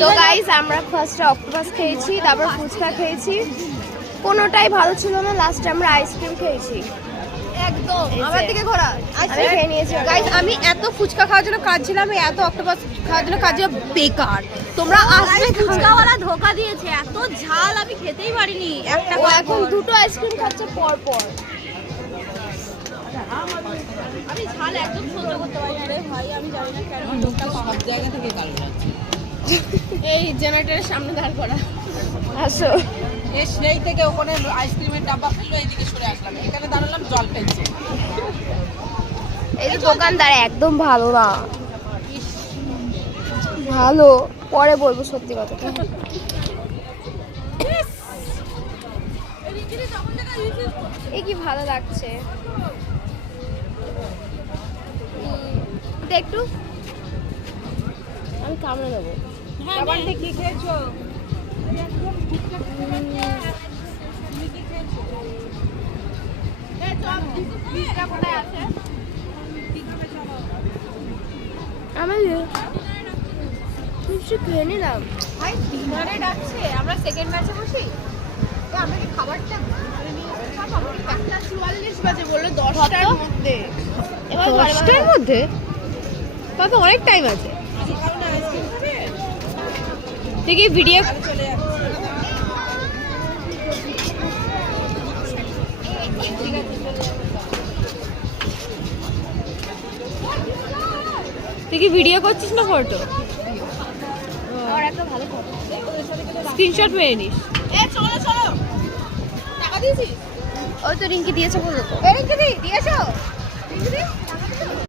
তো গাইস আমরা ফার্স্টে অক্টোপাস খেয়েছি, তারপর ফুচকা খেয়েছি, কোনোটাই ভালো ছিল না। লাস্টে আমরা আইসক্রিম খেয়েছি। একদম আমার দিকে ঘোরা। আমি খেয়ে নিয়েছি। গাইস আমি এত ফুচকা খাওয়ার জন্য কাঁদছিলাম, আমি এত অক্টোপাস খাওয়ার জন্য কাঁদছিলাম, বেকার। তোমরা আসলে ফুচকাওয়ালা ধোকা দিয়েছে, এত ঝাল আমি খেতেই পারিনি। একটা ও এখন দুটো আইসক্রিম খাচ্ছে পর পর। আমি ঝাল একদম সহ্য করতে পারি না রে ভাই, আমি জানি না কেন লোকটা সব জায়গা থেকে কালো যাচ্ছে। এই জেনারেটরের সামনে দাঁড় করা। আসো সেই থেকে ওখানে আইসক্রিমের ডাব্বা ফেললো, এইদিকে সরে আসলাম, এখানে দাঁড়ালাম, জল ফেলছে। এই যে দোকানদার একদম ভালো না, ভালো পরে বলবো সত্যি কথাটা। এই কি ভালো লাগছে একটু, আমি কামড়ে দেবো। খাবার কি খেয়েছো? আমি কিছু খেয়ে নিলাম। ভাই ডিনারে ডাকছে, আমরা সেকেন্ড ম্যাচে বসি। আমরা কি খাবারটা একটা 44 বাজে বললো 10টার মধ্যে। এবার 10টার মধ্যে তবে অনেক টাইম আছে। দেখি ভিডিও চলে যাচ্ছে। তুই কি ভিডিও করছিস না ফটো? আমার একটা ভালো ফটো। স্ক্রিনশট মেরে নিস। চলো চলো, টাকা দিয়েছিস? ওই তো রিঙ্কি দিয়েছে বললো তো। রিঙ্কি দিয়েছো? রিঙ্কি দি টাকা